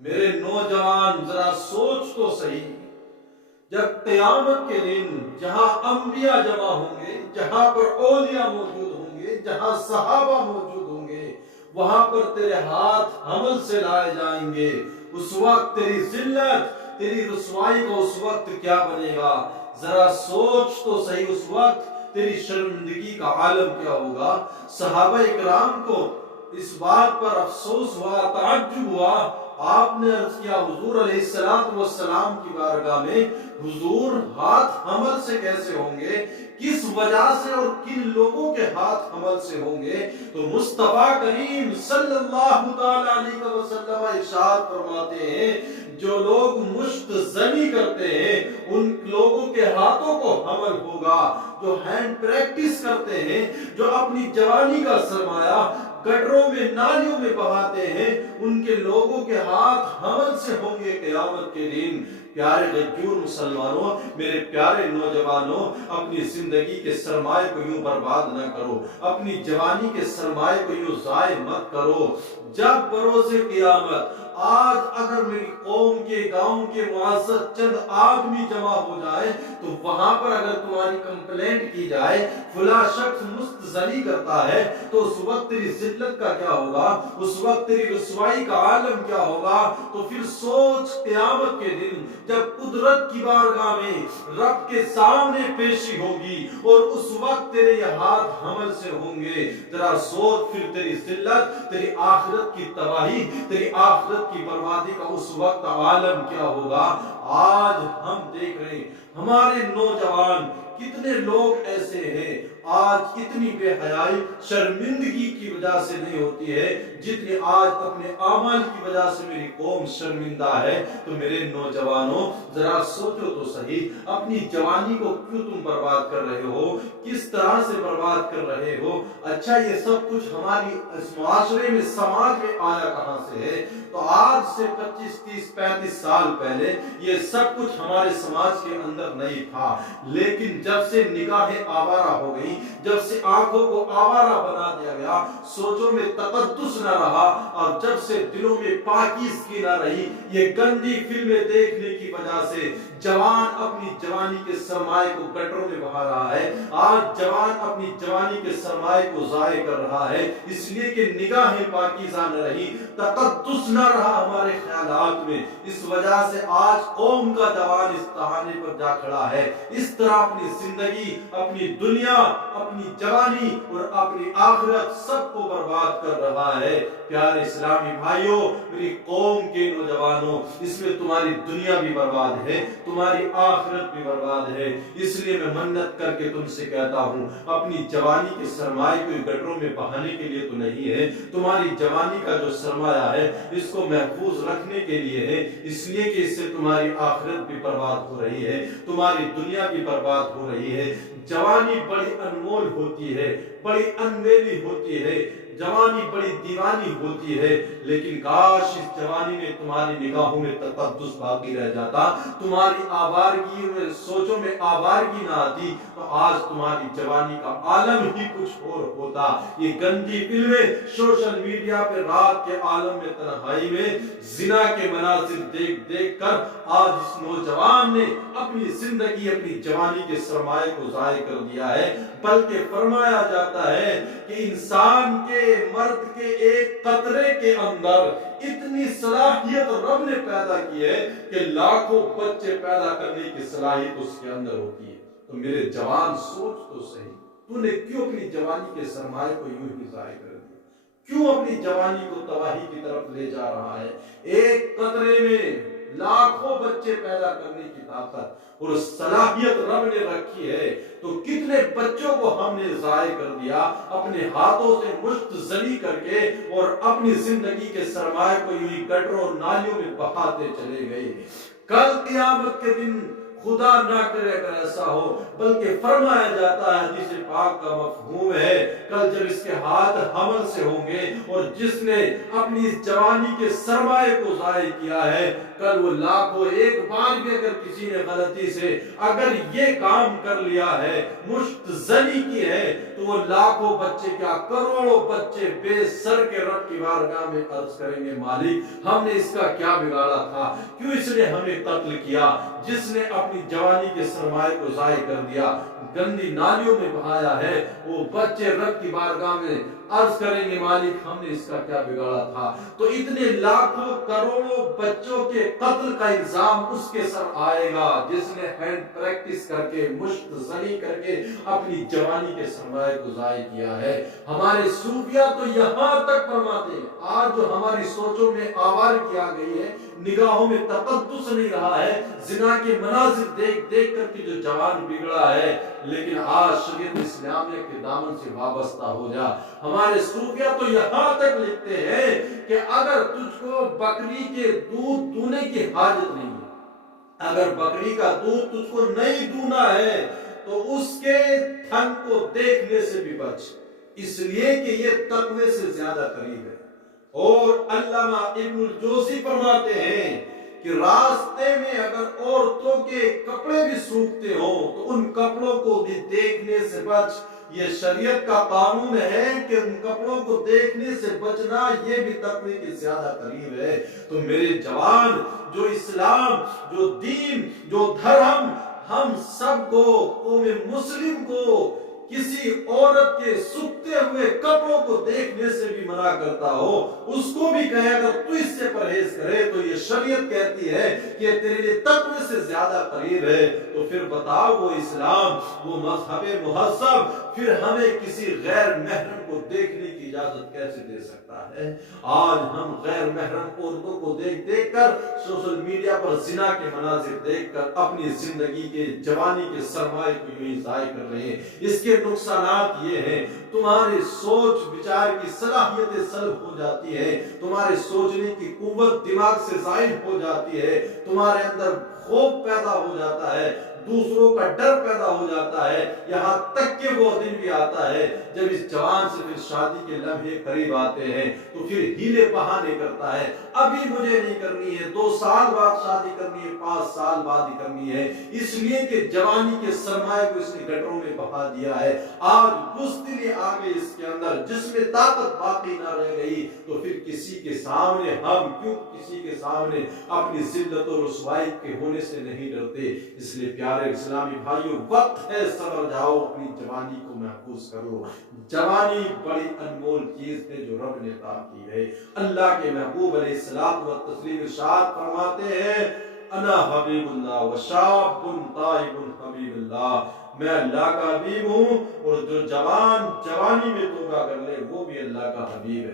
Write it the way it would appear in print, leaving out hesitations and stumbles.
میرے نوجوان ذرا سوچ تو صحیح، جب قیامت کے دن جہاں انبیاء جمع ہوں گے، جہاں پر اولیاء موجود ہوں گے، جہاں صحابہ موجود ہوں گے، وہاں پر تیرے ہاتھ حمل سے لائے جائیں گے، اس وقت تیری ذلت، تیری رسوائی کا اس وقت کیا بنے گا؟ ذرا سوچ تو صحیح، اس وقت تیری شرمندگی کا عالم کیا ہوگا؟ صحابہ اکرام کو اس بات پر افسوس ہوا، تعجب ہوا۔ آپ نے عرض کیا حضور علیہ السلام کی بارگاہ میں، حضور ہاتھ حمل سے کیسے ہوں گے؟ کس وجہ سے اور کن لوگوں کے ہاتھ حمل سے ہوں گے؟ تو مصطفیٰ کریم صلی اللہ تعالی علیہ وسلم ارشاد فرماتے ہیں، جو لوگ مشت زنی کرتے ہیں ان لوگوں کے ہاتھوں کو حمل ہوگا۔ جو ہینڈ پریکٹس کرتے ہیں، جو اپنی جوانی کا سرمایہ گٹروں میں نالیوں میں بہاتے ہیں، ان کے لوگوں کے ہاتھ حمل سے ہوں گے قیامت کے دن۔ پیارے غیور مسلمانوں، میرے پیارے نوجوانوں، اپنی زندگی کے سرمایہ کو یوں برباد نہ کرو، اپنی جوانی کے سرمایہ کو یوں ضائع مت کرو۔ جب بروز قیامت آج اگر میری قوم کے گاؤں کے معزز چند آدمی جمع ہو جائے تو وہاں پر اگر تمہاری کمپلینٹ کی جائے فلاں شخص مستزنی کرتا ہے تو اس وقت تیری ذلت کا کیا ہوگا؟ اس وقت تیری رسوائی کا عالم کیا ہوگا؟ تو پھر سوچ قیامت کے دن جب قدرت کی بارگاہ میں رب کے سامنے پیشی ہوگی اور اس وقت تیرے یہ ہاتھ حمل سے ہوں گے، ذرا سوچ پھر تیری ذلت، تیری آخرت کی تباہی، تیری آخرت کی بربادی کا اس وقت عالم کیا ہوگا۔ آج ہم دیکھ رہے ہیں ہمارے نوجوان کتنے لوگ ایسے ہیں، آج اتنی بے حیائی شرمندگی کی وجہ سے نہیں ہوتی ہے جتنی آج اپنے اعمال کی وجہ سے میری قوم شرمندہ ہے۔ تو میرے نوجوانوں ذرا سوچو تو صحیح، اپنی جوانی کو کیوں تم برباد کر رہے ہو؟ کس طرح سے برباد کر رہے ہو؟ اچھا یہ سب کچھ ہماری اس معاشرے میں سماج میں آیا کہاں سے ہے؟ تو آج سے 25 30 35 سال پہلے یہ سب کچھ ہمارے سماج کے اندر نہیں تھا، لیکن جب سے نگاہیں آوارہ ہو گئی، جب سے آنکھوں کو آوارہ بنا دیا گیا، سوچوں میں تقدس نہ رہا، اور جب سے دلوں میں پاکیزگی نہ رہی، یہ گندی فلمیں دیکھنے کی وجہ سے جوان اپنی جوانی کے سرمایہ کو گٹروں میں بہا رہا ہے۔ آج جوان اپنی جوانی کے سرمایہ کو ضائع کر رہا ہے، اس لیے کہ نگاہیں پاکیزہ نہ رہی، تقدس نہ رہا ہمارے خیالات میں۔ اس وجہ سے آج قوم کا جوان اس تہانے پر جا کھڑا ہے، اس طرح اپنی زندگی، اپنی دنیا، اپنی جوانی اور اپنی آخرت سب کو برباد کر رہا ہے۔ پیارے اسلامی بھائیوں، میری قوم کے نوجوانوں، اس میں تمہاری دنیا بھی برباد ہے، تمہاری آخرت بھی برباد ہے۔ اس لیے میں منت کر کے تم سے کہتا ہوں، اپنی جوانی کے سرمایہ کو گٹروں میں بہانے کے لیے تو نہیں ہے، تمہاری جوانی کا جو سرمایہ ہے اس کو محفوظ رکھنے کے لیے ہے، اس لیے کہ اس سے تمہاری آخرت بھی برباد ہو رہی ہے، تمہاری دنیا بھی برباد ہو رہی ہے۔ جوانی بڑی انمول ہوتی ہے، بڑی انویلی ہوتی ہے، جوانی بڑی دیوانی ہوتی ہے، لیکن کاش اس جوانی میں تمہاری نگاہوں میں تقدس باقی رہ جاتا، تمہاری آوارگی میں سوچوں میں آوارگی نہ آتی، تو آج تمہاری جوانی کا عالم ہی کچھ اور ہوتا۔ یہ گندی فلمیں سوشل میڈیا پہ رات کے عالم میں تنہائی میں زنا کے مناظر دیکھ دیکھ کر آج اس نوجوان نے اپنی زندگی، اپنی جوانی کے سرمایہ کو ضائع کر دیا ہے۔ بلکہ فرمایا جاتا ہے کہ انسان کے، مرد کے ایک قطرے کے اندر اتنی صلاحیت رب نے پیدا کی ہے کہ لاکھوں بچے پیدا کرنے کی صلاحیت اس کے اندر ہوتی ہے۔ تو میرے جوان سوچ تو صحیح، تو نے کیوں اپنی جوانی کے سرمایہ کو یوں ہی ضائع کر دیا؟ کیوں اپنی جوانی کو تباہی کی طرف لے جا رہا ہے؟ ایک قطرے میں لاکھوں بچے پیدا کرنے کی طاقت اور صلاحیت رب نے رکھی ہے، تو کتنے بچوں کو ہم نے ضائع کر دیا اپنے ہاتھوں سے مشت زنی کر کے، اور اپنی زندگی کے سرمایہ کو یوں ہی گٹروں اور نالیوں میں بہاتے چلے گئے۔ کل قیامت کے دن خدا نہ کرے اگر ایسا ہو، بلکہ فرمایا جاتا ہے حدیث پاک کا مفہوم ہے، کل جب اس کے ہاتھ حمل سے ہوں گے اور جس نے اپنی اس جوانی کے سرمایہ کو ضائع کیا ہے، کل وہ لاکھوں ایک بار بھی اگر کسی نے غلطی سے اگر یہ کام کر لیا ہے، مشت زنی کی ہے، تو وہ لاکھوں بچے کیا کروڑوں بچے بے سر کے رب کی بارگاہ میں عرض کریں گے، مالک ہم نے اس کا کیا بگاڑا تھا، کیوں اس نے ہمیں قتل کیا؟ جس نے اپنی جوانی کے سرمایہ کو ضائع کر دیا، گندی نالیوں میں بہایا ہے، وہ بچے رب کی بارگاہ میں عرض کریں گے، مالک ہم نے اس کا کیا بگاڑا تھا؟ تو اتنے لاکھوں کروڑوں بچوں کے قتل کا الزام اس کے سر آئے گا جس نے ہینڈ پریکٹس کر کے مشت زنی کر کے اپنی جوانی کے سرمایہ کو ضائع کیا ہے۔ ہمارے صوفیہ تو یہاں تک فرماتے ہیں، آج جو ہماری سوچوں میں آوار کیا گئی ہے، نگاہوں میں تقدس نہیں رہا ہے، زنا کے مناظر دیکھ دیکھ کر کے جو جوان بگڑا ہے، لیکن آج شریعت اسلامیہ کے دامن سے وابستہ ہو جا۔ ہمارے صوفیہ تو یہاں تک لکھتے ہیں کہ اگر تجھ کو بکری کے دودھ دونے کی حاجت نہیں ہے، اگر بکری کا دودھ تجھ کو نہیں دونا ہے تو اس کے تھن کو دیکھنے سے بھی بچ، اس لیے کہ یہ تقوی سے زیادہ قریب ہے۔ اور علامہ ابن الجوزی فرماتے ہیں کہ راستے میں اگر عورتوں کے کپڑے بھی سوکھتے ہوں تو ان کپڑوں کو بھی دیکھنے سے بچ، یہ شریعت کا قانون ہے کہ ان کپڑوں کو دیکھنے سے بچنا یہ بھی تقوی کے زیادہ قریب ہے۔ تو میرے جوان، جو اسلام، جو دین، جو دھرم ہم سب کو، قوم مسلم کو کسی عورت کے سوکھتے ہوئے کپڑوں کو دیکھنے سے بھی منع کرتا ہو، اس کو بھی کہے اگر تو اس سے پرہیز کرے تو یہ شریعت کہتی ہے کہ یہ تیرے لیے تقوی سے زیادہ قریب ہے، تو پھر بتاؤ وہ اسلام، وہ مذہب مہذب پھر ہمیں کسی غیر محرم کو دیکھنے کی اجازت کیسے دے سکتا ہے؟ آج ہم غیر محرم عورتوں کو دیکھ دیکھ کر سوشل میڈیا پر زنا کے مناظر دیکھ کر اپنی زندگی کے جوانی کے سرمایہ کو یوں ہی ضائع کر رہے ہیں۔ اس کے نقصانات یہ ہیں، تمہاری سوچ بچار کی صلاحیتیں سلب ہو جاتی ہے، تمہارے سوچنے کی قوت دماغ سے زائل ہو جاتی ہے، تمہارے اندر خوف پیدا ہو جاتا ہے، دوسروں کا ڈر پیدا ہو جاتا ہے، یہاں تک کہ وہ دن بھی آتا ہے جب اس جوان سے پھر شادی کے لمحے قریب آتے ہیں تو پھر ہیلے بہانے کرتا ہے، ابھی مجھے نہیں کرنی ہے، 2 سال بعد شادی کرنی ہے، 5 سال بعد ہی کرنی ہے، اس لیے کہ جوانی کے سرمایہ کو اس نے گٹروں میں بہا دیا ہے۔ آج بزدلی آ گئی اس کے اندر، جس میں طاقت باقی نہ رہ گئی، تو پھر کسی کے سامنے ہم کیوں کسی کے سامنے اپنی ذلت و رسوائی کے ہونے سے نہیں ڈرتے؟ اس لیے پیارے اسلامی بھائیوں، وقت ہے، صبر جاؤ، اپنی جوانی کو محفوظ کرو۔ جوانی بڑی انمول چیز ہے جو رب نے عطا کی ہے۔ اللہ کے محبوب علیہ الصلوۃ والتسلیم ارشاد فرماتے ہیں، انا حبیب اللہ وشاب طائب حبیب اللہ، میں اللہ کا حبیب ہوں اور جو جوان جوانی میں توبہ کر لے وہ بھی اللہ کا حبیب ہے۔